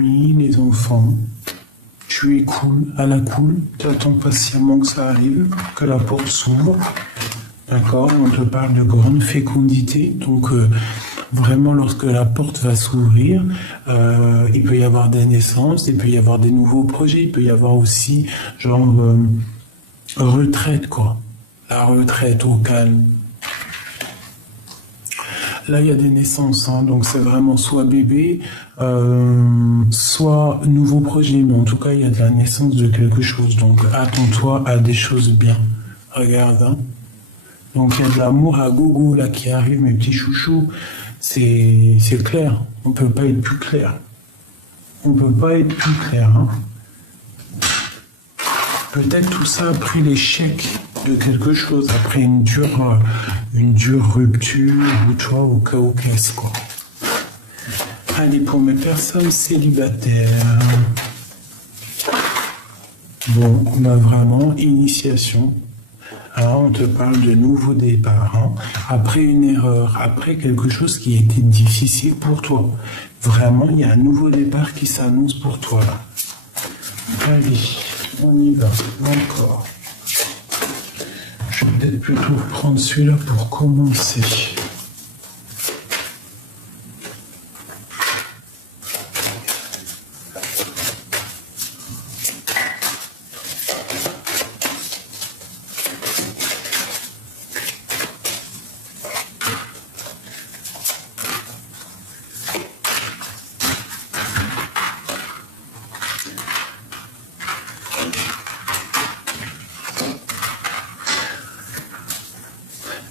les enfants. Tu es cool, à la cool, tu attends patiemment que ça arrive, que la porte s'ouvre. D'accord? On te parle de grande fécondité. Donc, vraiment, lorsque la porte va s'ouvrir, il peut y avoir des naissances, il peut y avoir des nouveaux projets, il peut y avoir aussi, genre, retraite, quoi. La retraite au calme. Là, il y a des naissances, hein, donc c'est vraiment soit bébé, soit nouveau projet. Mais en tout cas, il y a de la naissance de quelque chose. Donc, attends-toi à des choses bien. Regarde, hein. Donc, il y a de l'amour à gogo, là, qui arrive, mes petits chouchous. C'est clair. On peut pas être plus clair. On peut pas être plus clair, hein. Peut-être tout ça après l'échec de quelque chose, après une dure rupture, ou tu vois, au cas où qu'est-ce, quoi. Allez, pour mes personnes célibataires. Bon, bah vraiment, initiation. Alors, on te parle de nouveau départ, hein. Après une erreur, après quelque chose qui était difficile pour toi. Vraiment, il y a un nouveau départ qui s'annonce pour toi, là. Allez, on y va, encore. Je vais peut-être plutôt prendre celui-là pour commencer.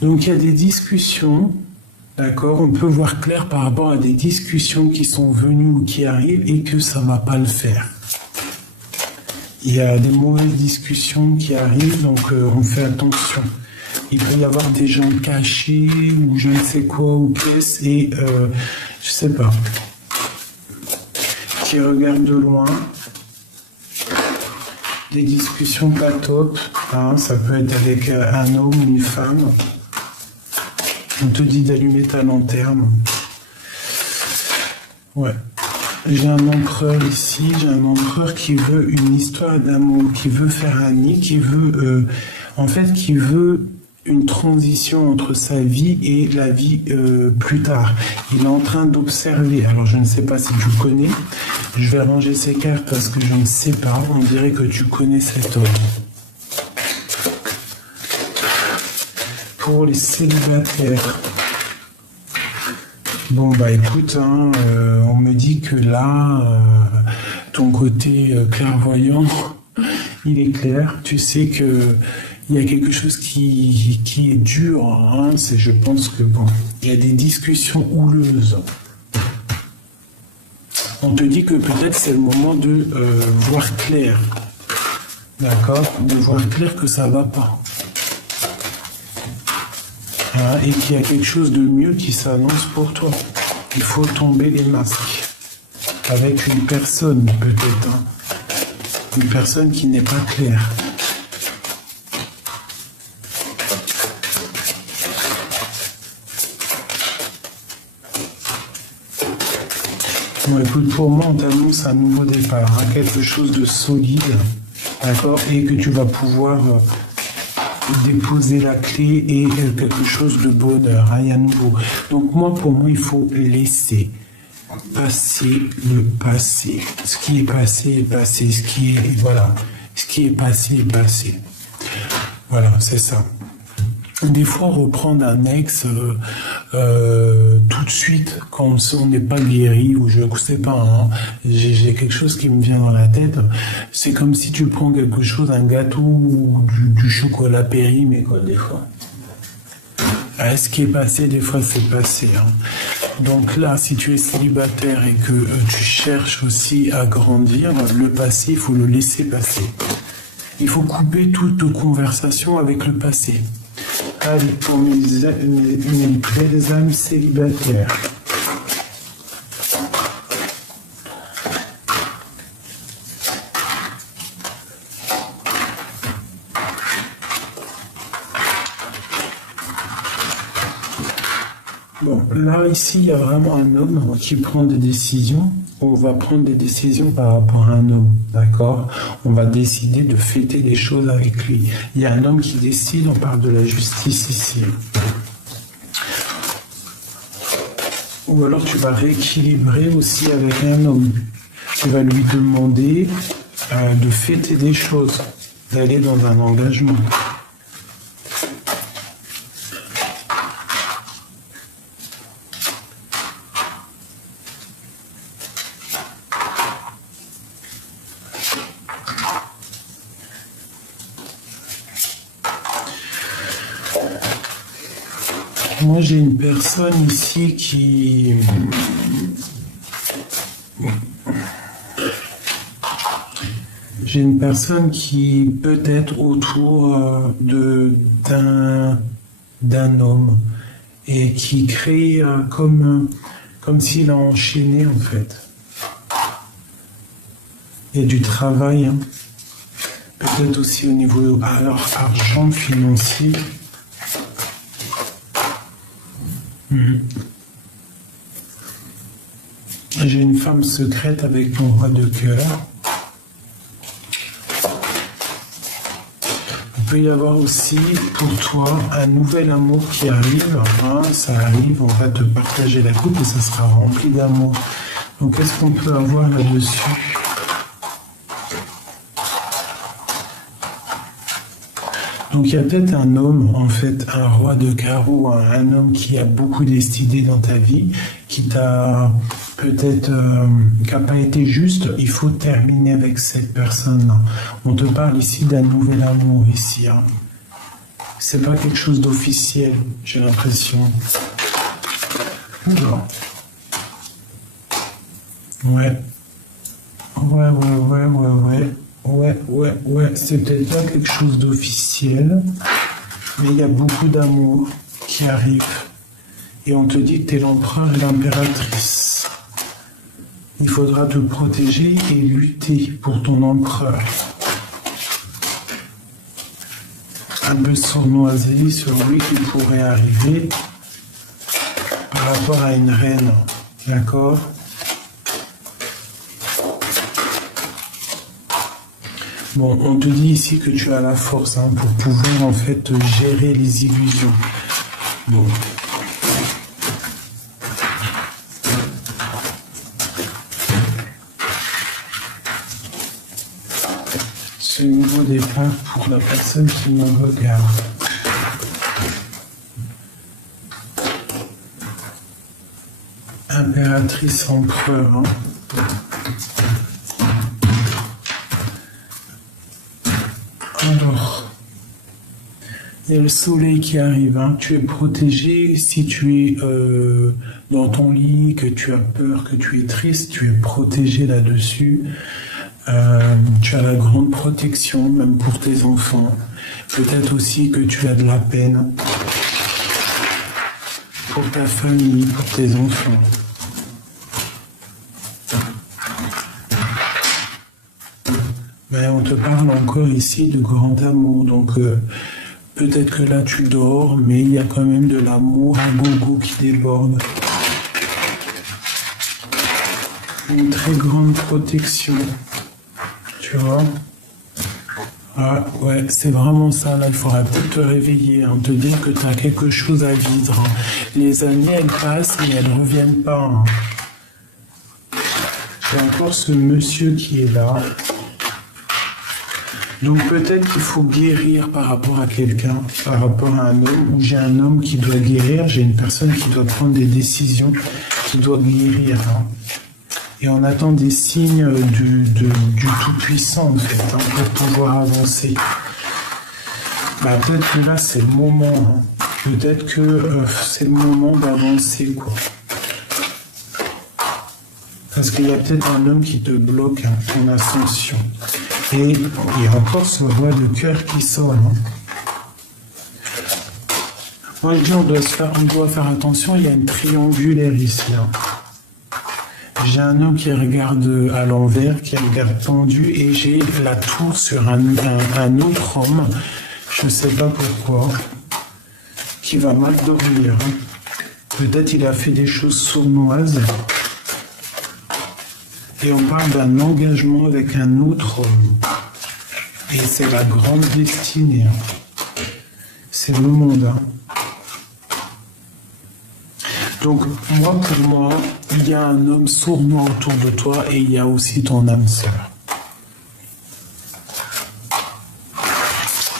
Donc il y a des discussions, d'accord, on peut voir clair par rapport à des discussions qui sont venues ou qui arrivent et que ça ne va pas le faire. Il y a des mauvaises discussions qui arrivent, donc on fait attention. Il peut y avoir des gens cachés ou je ne sais quoi ou qu'est-ce et je sais pas, qui regardent de loin. Des discussions pas top, hein, ça peut être avec un homme ou une femme. On te dit d'allumer ta lanterne. Ouais. J'ai un empereur ici, j'ai un empereur qui veut une histoire d'amour, qui veut faire un nid, qui veut, qui veut une transition entre sa vie et la vie plus tard. Il est en train d'observer. Alors, je ne sais pas si tu connais. Je vais ranger ces cartes parce que je ne sais pas. On dirait que tu connais cet homme. Pour les célibataires. Bon, bah écoute, hein, on me dit que là, ton côté clairvoyant, il est clair. Tu sais que il y a quelque chose qui est dur. Hein, je pense que bon, il y a des discussions houleuses. On te dit que peut-être c'est le moment de voir clair. D'accord? De voir clair que ça va pas. Hein, et qu'il y a quelque chose de mieux qui s'annonce pour toi. Il faut tomber les masques. Avec une personne, peut-être. Hein. Une personne qui n'est pas claire. Bon, écoute, pour moi, on t'annonce un nouveau départ. Hein, quelque chose de solide. D'accord? Et que tu vas pouvoir... déposer la clé et quelque chose de bonheur, hein, il y a nouveau. Donc pour moi, il faut laisser passer le passé. Ce qui est passé est passé. Ce qui est passé est passé. Voilà, c'est ça. Des fois, reprendre un ex tout de suite, quand on n'est pas guéri, ou je ne sais pas, hein, j'ai quelque chose qui me vient dans la tête, c'est comme si tu prends quelque chose, un gâteau ou du chocolat périmé, quoi, des fois. Ce qui est passé, des fois, c'est passé. Hein. Donc là, si tu es célibataire et que tu cherches aussi à grandir, le passé, il faut le laisser passer. Il faut couper toute conversation avec le passé. Allez, pour mes belles âmes célibataires. Bon, là, ici, il y a vraiment un homme qui prend des décisions on va prendre des décisions par rapport à un homme, d'accord? On va décider de fêter des choses avec lui. Il y a un homme qui décide, on parle de la justice ici. Ou alors tu vas rééquilibrer aussi avec un homme. Tu vas lui demander de fêter des choses, d'aller dans un engagement. Moi, j'ai une personne ici qui... J'ai une personne qui peut être autour d'un homme et qui crée comme s'il a enchaîné en fait. Il y a du travail, hein. Peut-être aussi au niveau argent, financier. J'ai une femme secrète avec mon roi de cœur. Il peut y avoir aussi pour toi un nouvel amour qui arrive. Hein, ça arrive, on va te partager la coupe et ça sera rempli d'amour. Donc qu'est-ce qu'on peut avoir là-dessus ? Donc il y a peut-être un homme, en fait, un roi de carreau, un homme qui a beaucoup décidé dans ta vie, qui t'a peut-être, qui n'a pas été juste. Il faut terminer avec cette personne-là. On te parle ici d'un nouvel amour, ici. Hein. C'est pas quelque chose d'officiel, j'ai l'impression. Alors. Ouais, c'est peut-être pas quelque chose d'officiel, mais il y a beaucoup d'amour qui arrive. Et on te dit que tu es l'empereur et l'impératrice. Il faudra te protéger et lutter pour ton empereur. Un peu sournoiserie sur lui qui pourrait arriver par rapport à une reine. D'accord ? Bon, on te dit ici que tu as la force pour pouvoir en fait gérer les illusions. Bon. C'est le nouveau départ pour la personne qui me regarde. Impératrice empereur. Hein. Alors, il y a le soleil qui arrive, hein. Tu es protégé si tu es dans ton lit, que tu as peur, que tu es triste, tu es protégé là-dessus. Tu as la grande protection, même pour tes enfants. Peut-être aussi que tu as de la peine pour ta famille, pour tes enfants. Mais on te parle encore ici de grand amour, donc peut-être que là tu dors, mais il y a quand même de l'amour à gogo qui déborde. Une très grande protection, tu vois. Ah ouais, c'est vraiment ça, là il faudra peut-être te réveiller, te dire que tu as quelque chose à vivre. Hein. Les années elles passent mais elles ne reviennent pas. Hein. J'ai encore ce monsieur qui est là. Donc peut-être qu'il faut guérir par rapport à quelqu'un, par rapport à un homme, ou j'ai un homme qui doit guérir, j'ai une personne qui doit prendre des décisions, qui doit guérir. Hein. Et on attend des signes du Tout-Puissant, en fait, pour pouvoir avancer. Bah, peut-être que là, c'est le moment. Hein. Peut-être que c'est le moment d'avancer, quoi. Parce qu'il y a peut-être un homme qui te bloque ton ascension. Et il y a encore ce roi de cœur qui sort. Hein. Moi, je dis, on doit faire attention, il y a une triangulaire ici. Hein. J'ai un homme qui regarde à l'envers, qui regarde tendu, et j'ai la tour sur un autre homme, je ne sais pas pourquoi, qui va mal dormir. Hein. Peut-être il a fait des choses sournoises. Et on parle d'un engagement avec un autre homme. Et c'est la grande destinée. C'est le monde. Donc, pour moi, il y a un homme sournois autour de toi et il y a aussi ton âme sœur.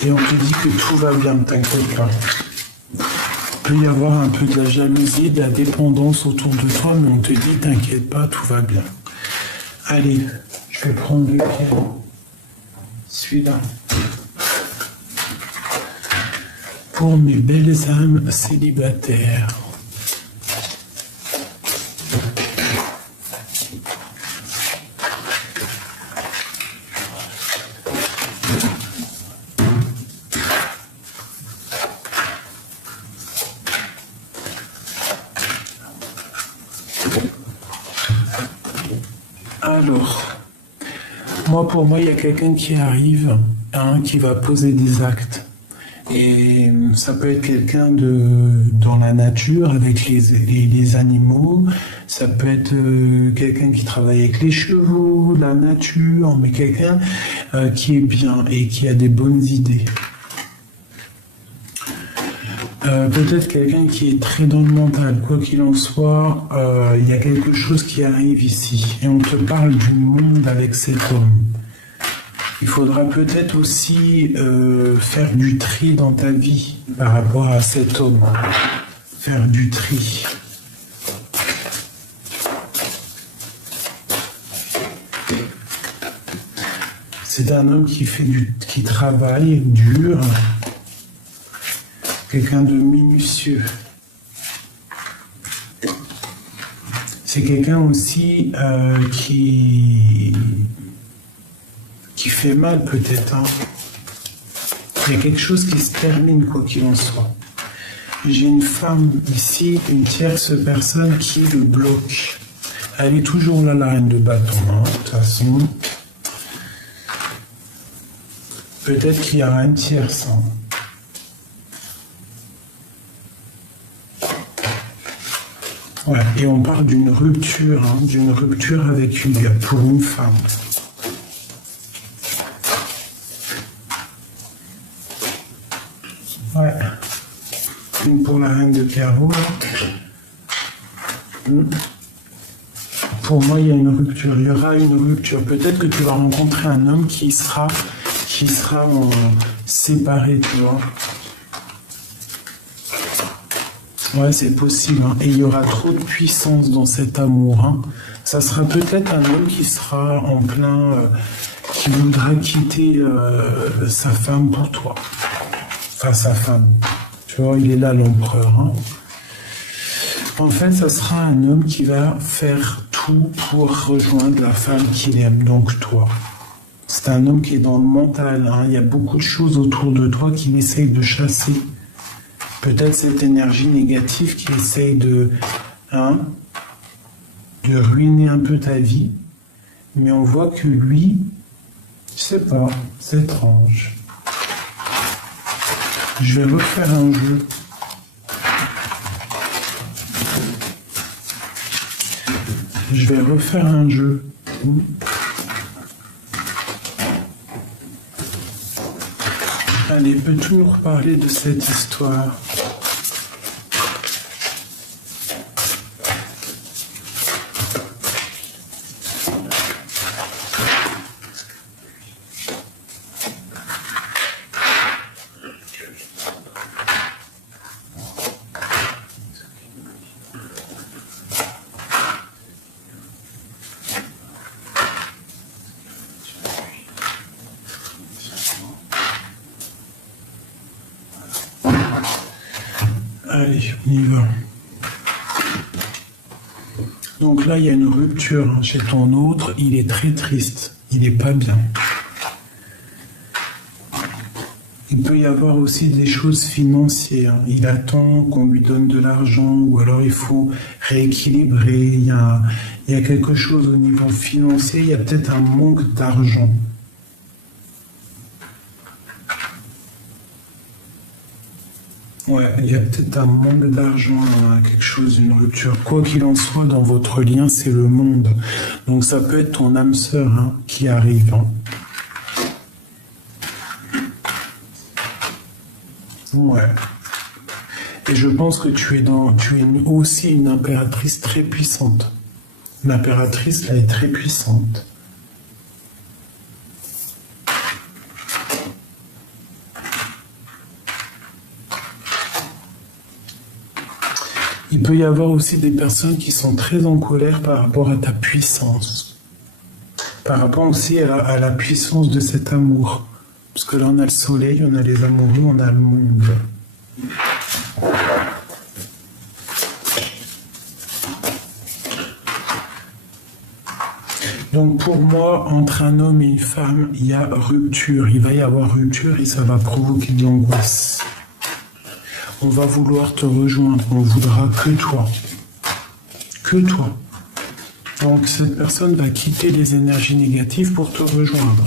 Et on te dit que tout va bien, ne t'inquiète pas. Il peut y avoir un peu de la jalousie, de la dépendance autour de toi, mais on te dit, t'inquiète pas, tout va bien. Allez, je vais prendre lequel? Celui-là. Pour mes belles âmes célibataires. Alors, pour moi, il y a quelqu'un qui arrive, qui va poser des actes. Et ça peut être quelqu'un dans la nature, avec les animaux. Ça peut être quelqu'un qui travaille avec les chevaux, la nature, mais quelqu'un qui est bien et qui a des bonnes idées. Peut-être quelqu'un qui est très dans le mental. Quoi qu'il en soit, il y a quelque chose qui arrive ici. Et on te parle du monde avec cet homme. Il faudra peut-être aussi faire du tri dans ta vie par rapport à cet homme. Faire du tri. C'est un homme qui travaille dur. Quelqu'un de minutieux. C'est quelqu'un aussi qui fait mal peut-être. Il y a quelque chose qui se termine quoi qu'il en soit. J'ai une femme ici, une tierce personne qui le bloque. Elle est toujours là, la reine de bâton. De toute façon, peut-être qu'il y aura une tierce. Ouais, et on parle d'une rupture avec pour une femme. Ouais. Une pour la reine de carreau. Pour moi, il y a une rupture. Il y aura une rupture. Peut-être que tu vas rencontrer un homme qui sera séparé, tu vois. Ouais, c'est possible. Et il y aura trop de puissance dans cet amour. Ça sera peut-être un homme qui sera en plein... qui voudra quitter sa femme pour toi. Enfin, sa femme. Tu vois, il est là, l'empereur. En fait, ça sera un homme qui va faire tout pour rejoindre la femme qu'il aime, donc toi. C'est un homme qui est dans le mental. Il y a beaucoup de choses autour de toi qu'il essaye de chasser. Peut-être cette énergie négative qui essaye de ruiner un peu ta vie. Mais on voit que lui, je sais pas, c'est étrange. Je vais refaire un jeu. Je vais refaire un jeu. Allez, peux-tu nous reparler de cette histoire ? Allez, on y va. Donc là, il y a une rupture chez ton autre. Il est très triste. Il n'est pas bien. Il peut y avoir aussi des choses financières. Il attend qu'on lui donne de l'argent ou alors il faut rééquilibrer. Il y a quelque chose au niveau financier. Il y a peut-être un manque d'argent. Ouais, il y a peut-être un manque d'argent, hein, quelque chose, une rupture. Quoi qu'il en soit, dans votre lien, c'est le monde. Donc ça peut être ton âme sœur hein, qui arrive. Hein. Ouais. Et je pense que tu es aussi une impératrice très puissante. L'impératrice, là, est très puissante. Il peut y avoir aussi des personnes qui sont très en colère par rapport à ta puissance. Par rapport aussi à la puissance de cet amour. Parce que là, on a le soleil, on a les amoureux, on a le monde. Donc pour moi, entre un homme et une femme, il y a rupture. Il va y avoir rupture et ça va provoquer de l'angoisse. On va vouloir te rejoindre, on voudra que toi. Que toi. Donc cette personne va quitter les énergies négatives pour te rejoindre.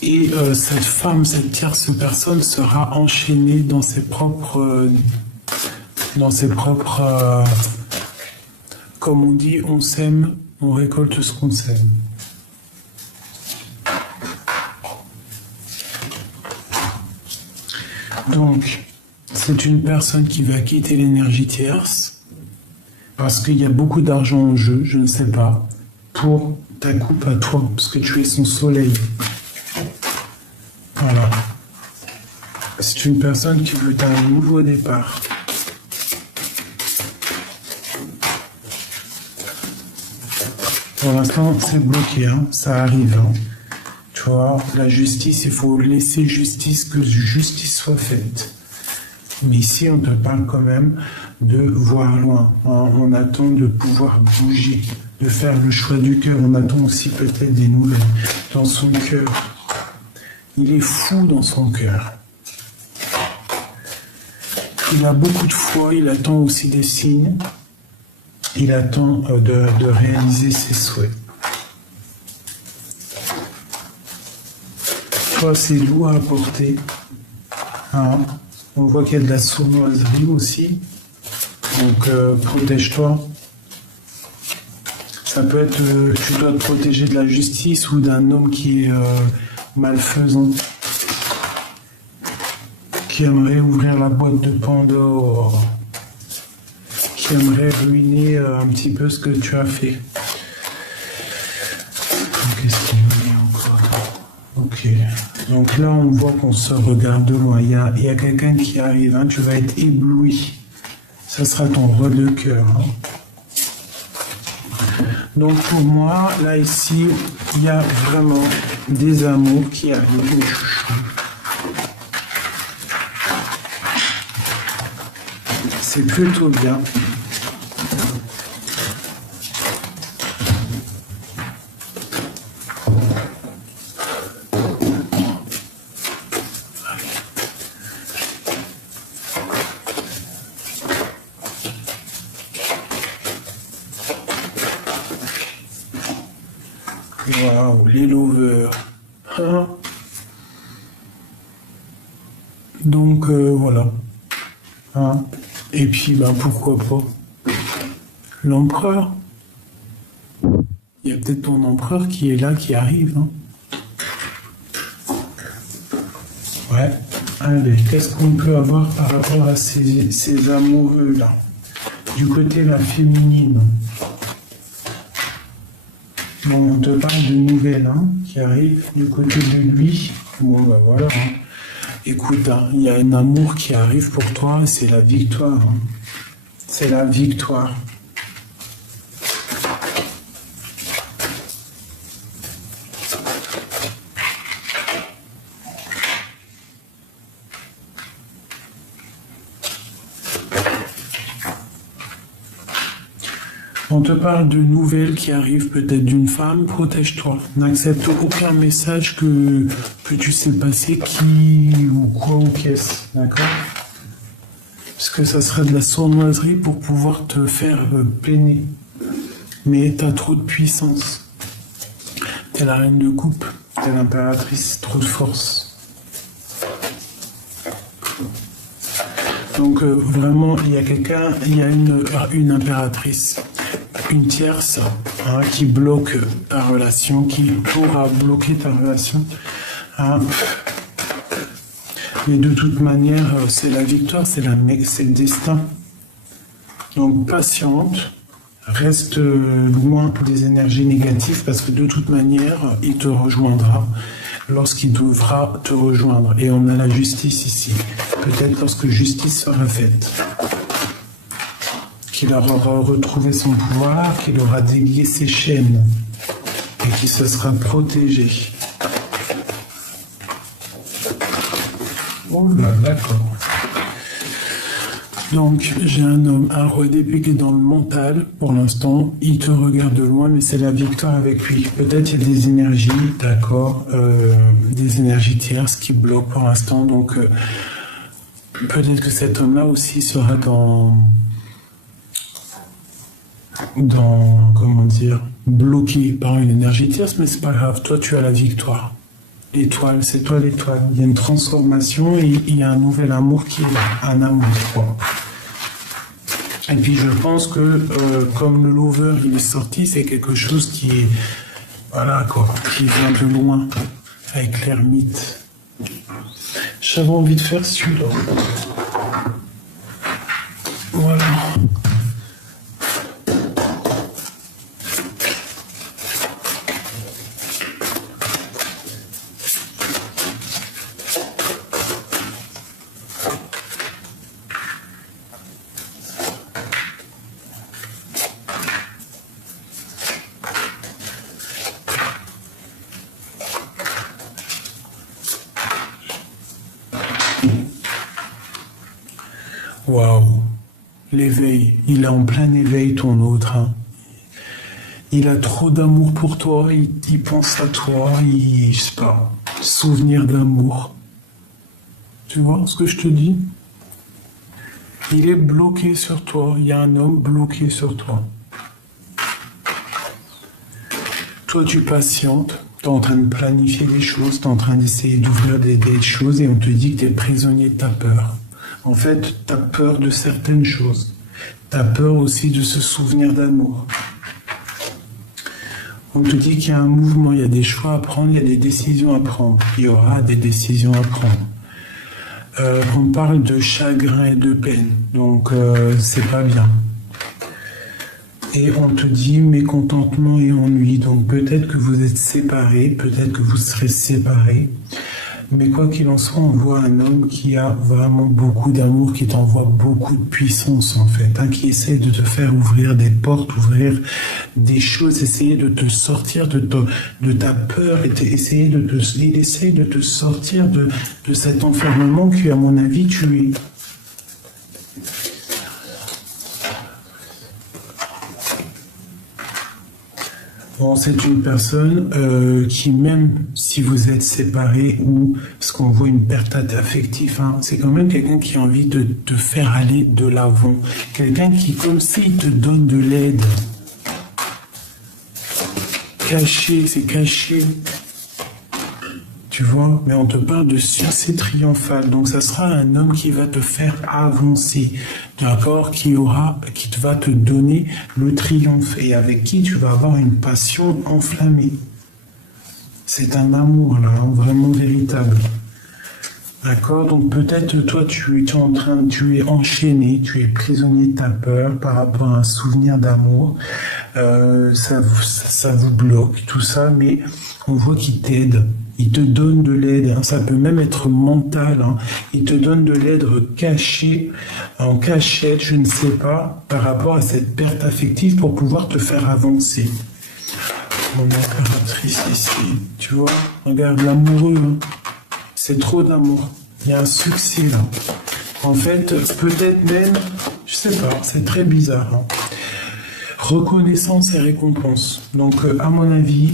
Et cette femme, cette tierce personne sera enchaînée dans ses propres... comme on dit, on sème, on récolte ce qu'on sème. Donc, c'est une personne qui va quitter l'énergie tierce parce qu'il y a beaucoup d'argent en jeu, je ne sais pas, pour ta coupe à toi, parce que tu es son soleil. Voilà. C'est une personne qui veut un nouveau départ. Pour l'instant, c'est bloqué, hein, ça arrive. Hein. Tu vois, la justice, il faut laisser justice, que justice soit faite. Mais ici, on te parle quand même de voir loin. Hein. On attend de pouvoir bouger, de faire le choix du cœur. On attend aussi peut-être des nouvelles dans son cœur. Il est fou dans son cœur. Il a beaucoup de foi, il attend aussi des signes. Il attend de réaliser ses souhaits. Toi, c'est lourd à porter. Hein. On voit qu'il y a de la sournoiserie aussi. Donc, protège-toi. Ça peut être, tu dois te protéger de la justice ou d'un homme qui est malfaisant. Qui aimerait ouvrir la boîte de Pandore. Qui aimerait ruiner un petit peu ce que tu as fait. Qu'est-ce qu'il y a encore? Ok. Donc là, on voit qu'on se regarde de loin. Il y a quelqu'un qui arrive. Hein. Tu vas être ébloui. Ça sera ton roi de cœur. Hein. Donc pour moi, là, ici, il y a vraiment des amours qui arrivent. Des chouchous. C'est plutôt bien. Waouh, les lovers. Hein? Donc voilà. Hein? Et puis ben, pourquoi pas l'empereur. Il y a peut-être ton empereur qui est là, qui arrive. Hein? Ouais. Allez, qu'est-ce qu'on peut avoir par rapport à ces amoureux-là? Du côté de la féminine. Bon, on te parle de nouvelles hein, qui arrivent du côté de lui. Bon, ben voilà. Hein. Écoute, hein, il y a un amour qui arrive pour toi et c'est la victoire. Hein. C'est la victoire. On te parle de nouvelles qui arrivent peut-être d'une femme, protège-toi. N'accepte aucun message que tu sais passer qui ou quoi ou qu'est-ce, d'accord? Parce que ça serait de la sournoiserie pour pouvoir te faire peiner. Mais t'as trop de puissance. T'es la reine de coupe, t'es l'impératrice, trop de force. Donc vraiment, il y a quelqu'un, il y a une impératrice, une tierce qui bloque ta relation, qui pourra bloquer ta relation. Mais de toute manière, c'est la victoire, c'est le destin. Donc patiente, reste loin des énergies négatives parce que de toute manière, il te rejoindra lorsqu'il devra te rejoindre. Et on a la justice ici. Peut-être lorsque justice sera faite. Qu'il aura retrouvé son pouvoir, qu'il aura délié ses chaînes et qu'il se sera protégé. Oh là, d'accord. Donc, j'ai un homme, un redébut qui est dans le mental, pour l'instant, il te regarde de loin, mais c'est la victoire avec lui. Peut-être il y a des énergies, d'accord, des énergies tierces qui bloquent pour l'instant, donc peut-être que cet homme-là aussi sera comment dire, bloqué par une énergie tierce, mais c'est pas grave, toi tu as la victoire. L'étoile, c'est toi l'étoile. Il y a une transformation et il y a un nouvel amour qui est là, un amour froid. Et puis je pense que comme le lover il est sorti, c'est quelque chose qui est, voilà quoi, qui vient de loin, avec l'ermite. J'avais envie de faire celui-là. Voilà. Waouh, l'éveil, il est en plein éveil ton autre. Il a trop d'amour pour toi, il pense à toi, je sais pas, souvenir d'amour. Tu vois ce que je te dis? Il est bloqué sur toi, il y a un homme bloqué sur toi. Toi tu patientes, tu es en train de planifier les choses, tu es en train d'essayer d'ouvrir des choses et on te dit que tu es prisonnier de ta peur. En fait, tu as peur de certaines choses. Tu as peur aussi de ce souvenir d'amour. On te dit qu'il y a un mouvement, il y a des choix à prendre, il y a des décisions à prendre. Il y aura des décisions à prendre. On parle de chagrin et de peine, donc c'est pas bien. Et on te dit mécontentement et ennui, donc peut-être que vous êtes séparés, peut-être que vous serez séparés. Mais quoi qu'il en soit, on voit un homme qui a vraiment beaucoup d'amour, qui t'envoie beaucoup de puissance en fait, qui essaie de te faire ouvrir des portes, ouvrir des choses, essayer de te sortir de ta peur, il essaie de te sortir de cet enfermement que, à mon avis, tu es. Bon, c'est une personne qui, même si vous êtes séparés ou parce qu'on voit une perte affective, c'est quand même quelqu'un qui a envie de te faire aller de l'avant. Quelqu'un qui, comme s'il te donne de l'aide. Caché, c'est caché. Tu vois, mais on te parle de succès triomphal. Donc ça sera un homme qui va te faire avancer, d'accord, qui va te donner le triomphe et avec qui tu vas avoir une passion enflammée. C'est un amour là, vraiment véritable. D'accord, donc peut-être toi tu es enchaîné, tu es prisonnier de ta peur par rapport à un souvenir d'amour. Ça vous bloque, tout ça, mais on voit qu'il t'aide. Il te donne de l'aide, ça peut même être mental, il te donne de l'aide cachée, en cachette, je ne sais pas, par rapport à cette perte affective pour pouvoir te faire avancer. Mon impératrice ici, tu vois, regarde l'amoureux, c'est trop d'amour, il y a un succès là. En fait, peut-être même, je sais pas, c'est très bizarre. Reconnaissance et récompense. Donc, à mon avis,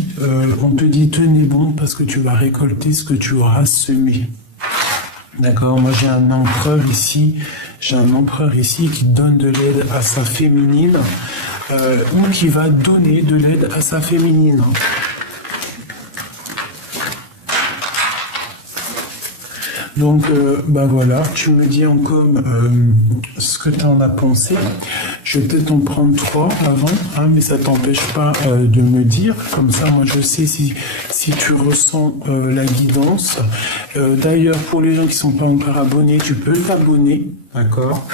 on te dit tenez bon parce que tu vas récolter ce que tu auras semé. D'accord? Moi, j'ai un empereur ici. J'ai un empereur ici qui donne de l'aide à sa féminine ou qui va donner de l'aide à sa féminine. Donc, bah voilà, tu me dis en com ce que tu en as pensé. Je vais peut-être en prendre 3 avant, hein, mais ça t'empêche pas de me dire. Comme ça, moi, je sais si tu ressens la guidance. D'ailleurs, pour les gens qui sont pas encore abonnés, tu peux t'abonner, d'accord?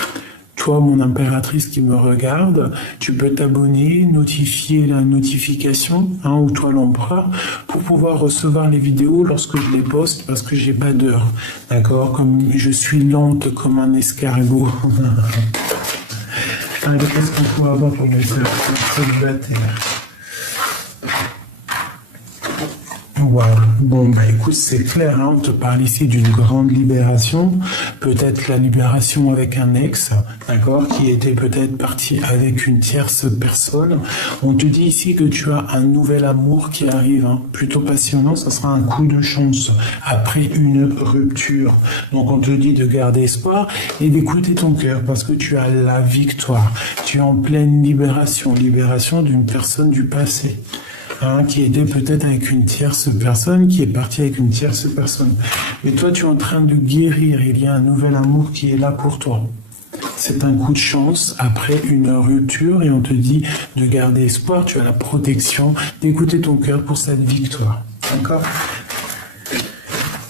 Toi, mon impératrice qui me regarde, tu peux t'abonner, notifier la notification, hein, ou toi l'empereur, pour pouvoir recevoir les vidéos lorsque je les poste, parce que j'ai pas d'heure, d'accord? Comme je suis lente comme un escargot. Allez, qu'est-ce qu'on peut avoir pour mes sœurs célibataires? Wow. Bon, bah écoute, c'est clair, hein, on te parle ici d'une grande libération, peut-être la libération avec un ex, d'accord, qui était peut-être parti avec une tierce personne. On te dit ici que tu as un nouvel amour qui arrive, hein, plutôt passionnant, ça sera un coup de chance après une rupture. Donc on te dit de garder espoir et d'écouter ton cœur parce que tu as la victoire. Tu es en pleine libération d'une personne du passé. Hein, qui était peut-être avec une tierce personne, qui est partie avec une tierce personne. Mais toi, tu es en train de guérir. Il y a un nouvel amour qui est là pour toi. C'est un coup de chance après une rupture et on te dit de garder espoir. Tu as la protection, d'écouter ton cœur pour cette victoire. D'accord ?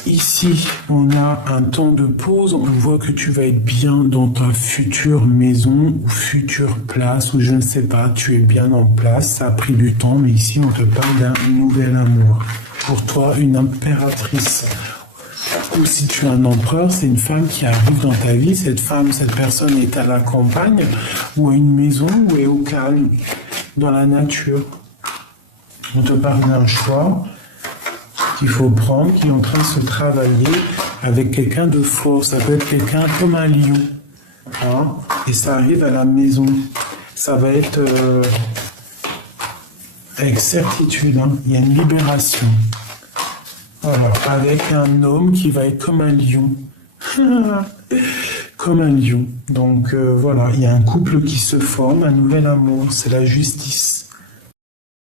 Ici, on a un temps de pause. On voit que tu vas être bien dans ta future maison ou future place, ou je ne sais pas, tu es bien en place. Ça a pris du temps, mais ici, on te parle d'un nouvel amour. Pour toi, une impératrice. Ou si tu es un empereur, c'est une femme qui arrive dans ta vie. Cette femme, cette personne est à la campagne, ou à une maison, ou est au calme, dans la nature. On te parle d'un choix qu'il faut prendre, qui est en train de se travailler avec quelqu'un de fort. Ça peut être quelqu'un comme un lion. Hein, et ça arrive à la maison. Ça va être avec certitude. Hein, il y a une libération. Voilà, avec un homme qui va être comme un lion. Comme un lion. Donc voilà, il y a un couple qui se forme, un nouvel amour. C'est la justice.